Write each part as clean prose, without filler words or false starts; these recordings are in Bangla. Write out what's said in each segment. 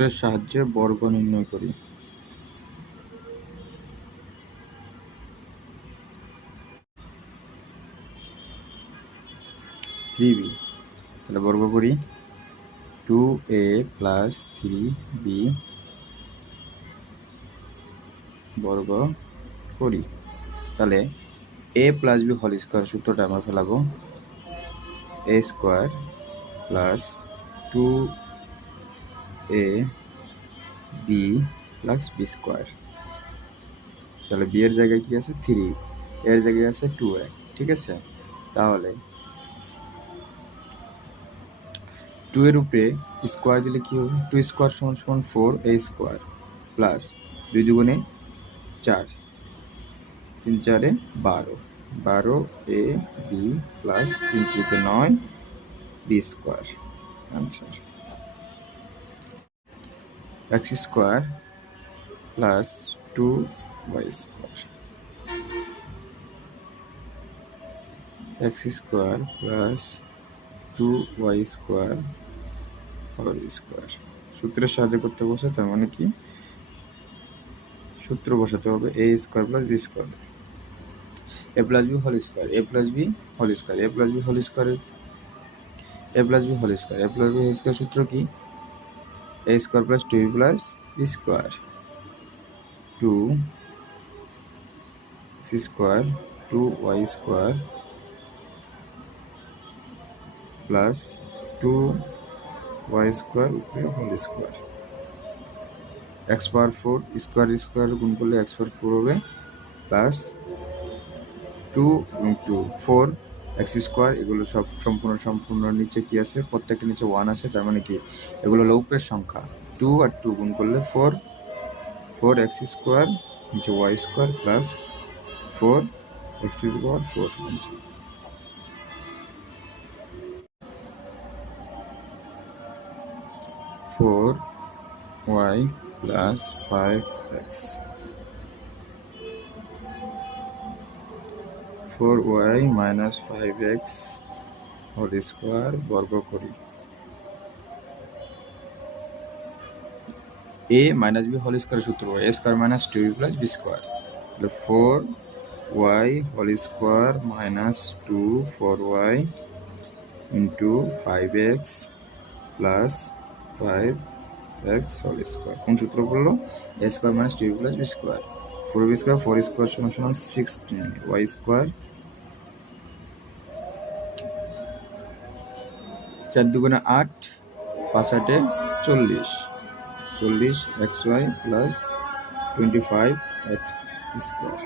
সূত্রের সাহায্যে বর্গ নির্ণয় করি। থ্রি বি, তাহলে বর্গ করি 2a প্লাস 3b বর্গ করি। তাহলে a plus B whole square সূত্রটা আমরা ফেলাবো a square plus 2ab plus B square. তাহলে বি এর জায়গায় কি আছে 3, এর জায়গায় আছে 2a, ঠিক আছে। তাহলে 2 এর উপরে স্কোয়ার দিলে কি হবে, 2 স্কোয়ার সমান সমান 4a স্কোয়ার প্লাস 2 দুগুণে 4, 3 4 12, 12a B plus 3 3 9 B square. Answer x square plus 2y square, x square plus 2y square whole square. সূত্রের সাহায্যে করতে বসে, তার মানে কি সূত্র বসাতে হবে a square plus B square, a plus B whole square, a plus B whole square, a plus B whole square, a plus B whole square, a plus B whole square সূত্র কি a square plus 2b plus B square, 2x square 2y square plus 2y square উপরে whole square, x power 4 square square গুণ করলে x পাওয়ার 4 হবে প্লাস 2 এবং 2 4 x স্কোয়ার, এগুলো সব সম্পূর্ণ নিচে কি আছে, প্রত্যেকটা নিচে 1 আছে, তার মানে কি এগুলো হলো উপরের সংখ্যা। 2 আর 2 গুণ করলে 4x স্কোয়ার নিচে y square plus 4x to the power 4। Answer 4y plus 5x, 4y minus 5x whole square বর্গ করি। a minus B whole square সূত্র a square minus 2b plus B square, 4y whole square minus 4y into 5x plus 5x whole square. কোন সূত্র বললো, a square minus 2b plus B square, 4b square 4 square সমান সমান 16y স্কোয়ার, 4 দুগুণে 8, 5 8 40, 40xy plus 25x square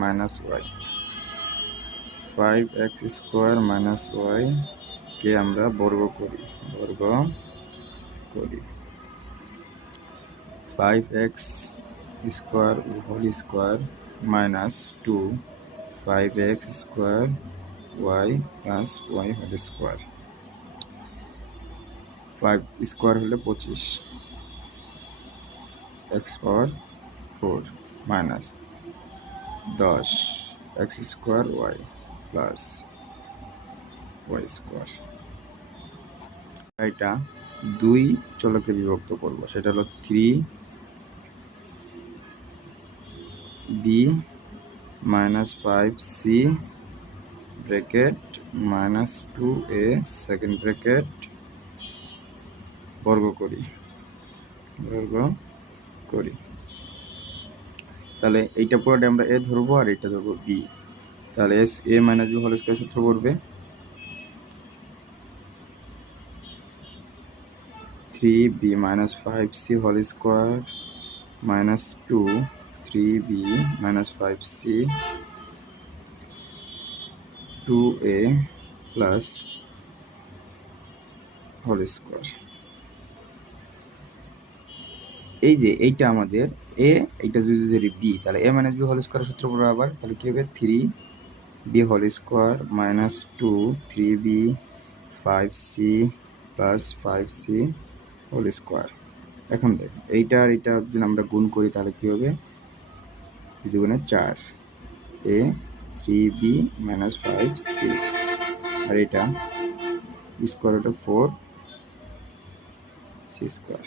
minus y, 5x square minus y কে আমরা বর্গ করি 5x square whole square minus 2 5x square y plus y whole square, 5 square হলে 25 x power 4 minus 10 x square y plus y square. এটা 2 চলকে বিভক্ত করব, সেটা হলো 3b minus 5c bracket minus 2a second bracket বর্গ করি। তাহলে এইটা পুরোটা আমরা a ধরবো আর এটা ধরবো b। তাহলে a minus B whole square সূত্র পড়বে 3b minus 5c whole square minus 2 3b minus 5c 2a plus whole square. এই যে এইটা আমাদের a, এইটা যদি b, তাহলে a minus B whole square সূত্র পড়বে আবার, তাহলে কি হবে 3b whole square minus 2 3b 5c plus 5c whole square. এখন দেখ এইটা আর এইটা যদি আমরা গুণ করি তাহলে কি হবে, 3 দুগুণে 4 a 3b মাইনাস 5c, আর এটা square root of 4 C square,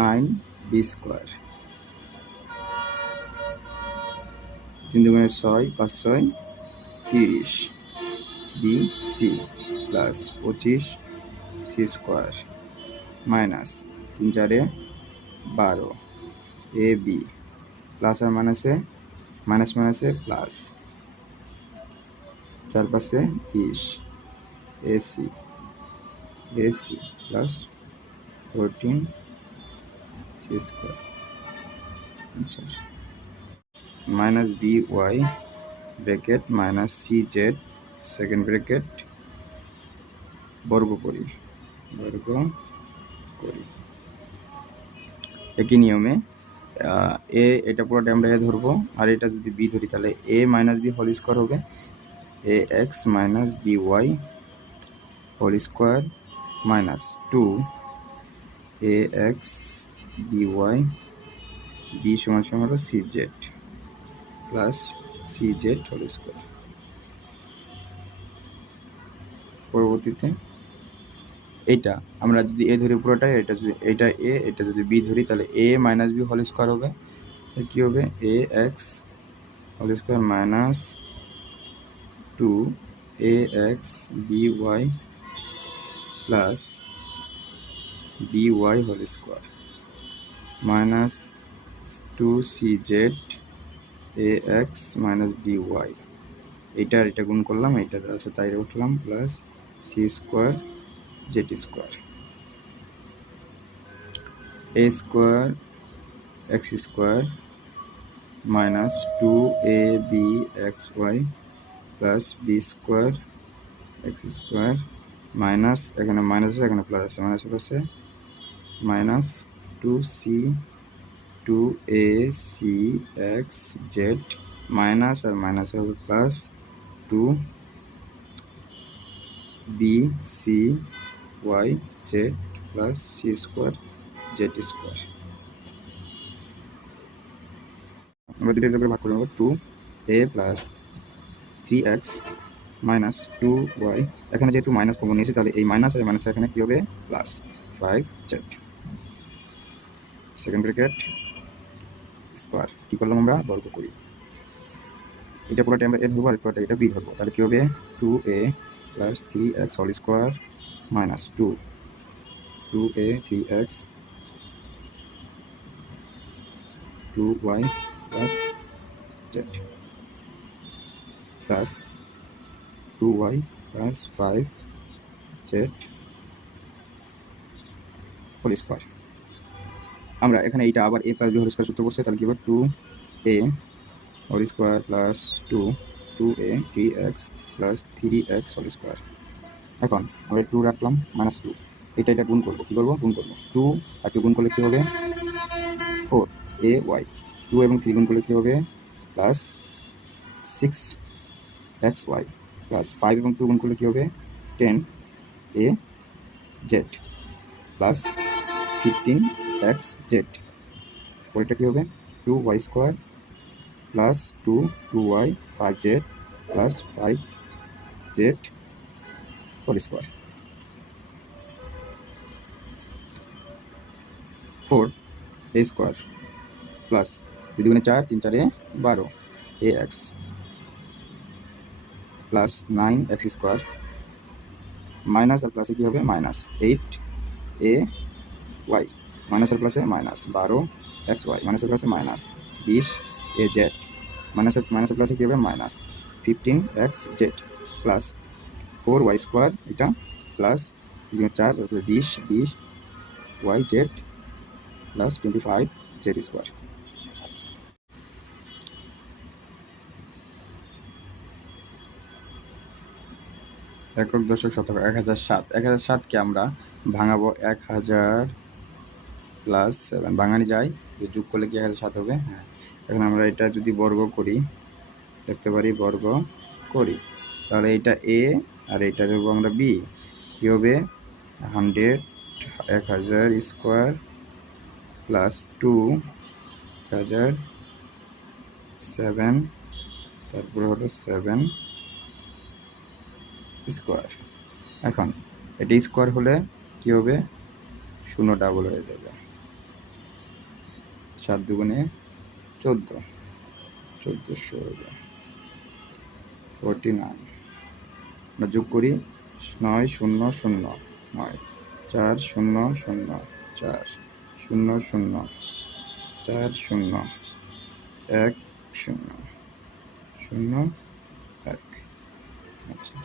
9 B square, 3 দুগুণে 6, 5 6 30 B C plus 25 C square minus 3 4 12 A B plus আর মাইনাসে মাইনাস মাইনাসে প্লাস 4 পাশে 20 AC plus 14 C square answer. Minus B Y bracket minus C Z second bracket বর্গ করি একই নিয়মে এটা পুরোটা আমরা এ ধরবো, আর এটা যদি বি ধরি তাহলে A minus B whole square হবে A X minus B Y whole square minus 2 A X B Y B সমান সমান হলো C Z plus C Z whole square. পরবর্তীতে এইটা আমরা যদি এ ধরি পুরোটাই, এটা এ এটা যদি বি ধরি তাহলে A minus B whole square হবে, কি হবে A X whole square minus 2 A X B Y plus B Y whole square minus 2 C Z A X minus B Y, এটা গুণ করলাম, এটা আছে তাই উঠলাম plus C square Z square A square X square minus 2 A B X Y plus B square X square minus এখানে মাইনাস আছে এখানে প্লাস আছে মাইনাস আছে minus 2 A C X Z minus আর মাইনাস হবে plus 2 B C Y Z plus C square Z square. আমরা দুটো করে ভাগ করে নেব 2 এ প্লাস 3x মাইনাস 2y, এখানে যেহেতু মাইনাস কমন নিয়েছি তাহলে এই মাইনাস আর মাইনাস এখানে কি হবে plus 5z second bracket square, কি করলাম আমরা বর্গ করি, এটা পুরোটা আমরা এ ধরবো আর পুরোটা এটা বি ধরবো, তাহলে কি হবে 2a plus 3x whole square minus 2a 3x 2y plus z plus 2y plus 5z whole square. আমরা এখানে এইটা আবার a plus b whole square সূত্র করছে, তাহলে কি হবে 2a whole square plus 2a 3x plus 3x whole square. এখন আমরা 2 রাখলাম মাইনাস 2, এটা গুণ করবো, কী করবো গুণ করবো 2 আর 2 গুণ করলে কী হবে 4ay 2 এবং 3 গুণ করলে কী হবে প্লাস 6xy প্লাস 5 এবং 2 গুণ করলে কী হবে 10az প্লাস 15xz, পরেরটা কী হবে 2y square plus 2y 5z plus 5z whole square 4a square plus 2 দুগুণে 4 3 4 12 ax plus 9x square minus আর প্লাসে কী হবে মাইনাস 8ay মাইনাস আর প্লাসে মাইনাস 12xy মাইনাস আর প্লাসে মাইনাস 20az মাইনাস আর প্লাসে কী হবে minus 15xz plus 4y square এটা plus 4 20yz plus 25z square. একক দশক শতক 1007, 1007কে আমরা ভাঙাবো 1000 প্লাস 7, ভাঙানি যায় যোগ করলে কি 1007 হবে। হ্যাঁ, এখন আমরা এটা যদি বর্গ করি দেখতে পারি বর্গ করি তাহলে এটা এ আর এটা দেবো আমরা বি, কী হবে 100 1000 স্কোয়ার প্লাস 2 1000 7 তারপরে হলো 7 স্কোয়ার। এখন এটা স্কোয়ার হলে কি হবে, 0 ডাবল হয়ে যাবে, 7 দুগুণে 14, 1400 হবে 49। আমরা যোগ করি, 9 0 0 9, 4 0 0 4 0 0 4 0 1 0 0 1। আচ্ছা,